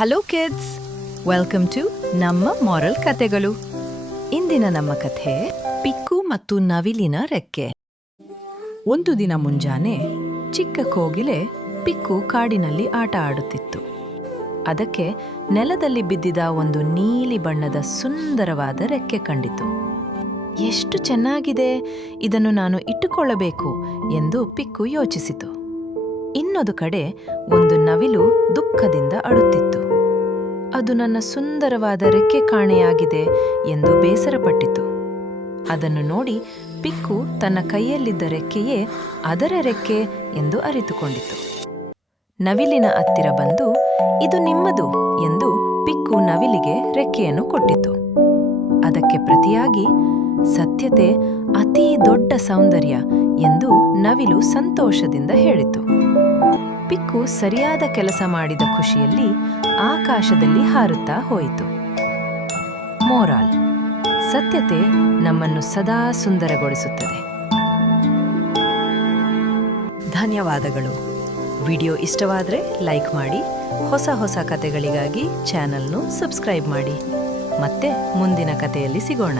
Hello kids, welcome to ನಮ್ಮ moral ಕತೆಗಳು. ಇಂದಿನ ನಮ್ಮ ಕಥೆ ಪಿಕ್ಕು ಮತ್ತು ನವಿಲಿನ ರೆಕ್ಕೆ. ಒಂದು ದಿನ ಮುಂಜಾನೆ ಚಿಕ್ಕ ಕೋಗಿಲೆ ಪಿಕ್ಕು ಕಾಡಿನಲ್ಲಿ ಆಟ ಆಡುತ್ತಿತ್ತು. ಅದಕ್ಕೆ ನೆಲದಲ್ಲಿ ಬಿದ್ದಿದ್ದ ಒಂದು ನೀಲಿ ಬಣ್ಣದ ಸುಂದರವಾದ ರೆಕ್ಕೆ ಕಂಡಿತು. ಎಷ್ಟು ಚೆನ್ನಾಗಿದೆ, ಇದನ್ನು ನಾನು ಇಟ್ಟುಕೊಳ್ಳಬೇಕು ಎಂದು ಪಿಕ್ಕು ಯೋಚಿಸಿತು. ಇನ್ನೊಂದು ಕಡೆ ಒಂದು ನವಿಲು ದುಃಖದಿಂದ ಅಳುತ್ತಿತ್ತು. ಅದು ನನ್ನ ಸುಂದರವಾದ ರೆಕ್ಕೆ ಕಾಣೆಯಾಗಿದೆ ಎಂದು ಬೇಸರಪಟ್ಟಿತು. ಅದನ್ನು ನೋಡಿ ಪಿಕ್ಕು ತನ್ನ ಕೈಯಲ್ಲಿದ್ದ ರೆಕ್ಕೆಯೇ ಅದರ ರೆಕ್ಕೆ ಎಂದು ಅರಿತುಕೊಂಡಿತು. ನವಿಲಿನ ಹತ್ತಿರ ಬಂದು, ಇದು ನಿಮ್ಮದು ಎಂದು ಪಿಕ್ಕು ನವಿಲಿಗೆ ರೆಕ್ಕೆಯನ್ನು ಕೊಟ್ಟಿತು. ಅದಕ್ಕೆ ಪ್ರತಿಯಾಗಿ, ಸತ್ಯತೆ ಅತೀ ದೊಡ್ಡ ಸೌಂದರ್ಯ ಎಂದು ನವಿಲು ಸಂತೋಷದಿಂದ ಹೇಳಿತು. ಪಿಕ್ಕು ಸರಿಯಾದ ಕೆಲಸ ಮಾಡಿದ ಖುಷಿಯಲ್ಲಿ ಆಕಾಶದಲ್ಲಿ ಹಾರುತ್ತಾ ಹೋಯಿತು. ಮೋರಾಲ್: ಸತ್ಯತೆ ನಮ್ಮನ್ನು ಸದಾ ಸುಂದರಗೊಳಿಸುತ್ತದೆ. ಧನ್ಯವಾದಗಳು. ವಿಡಿಯೋ ಇಷ್ಟವಾದರೆ ಲೈಕ್ ಮಾಡಿ, ಹೊಸ ಹೊಸ ಕತೆಗಳಿಗಾಗಿ ಚಾನೆಲ್ನು ಸಬ್ಸ್ಕ್ರೈಬ್ ಮಾಡಿ. ಮತ್ತೆ ಮುಂದಿನ ಕತೆಯಲ್ಲಿ ಸಿಗೋಣ.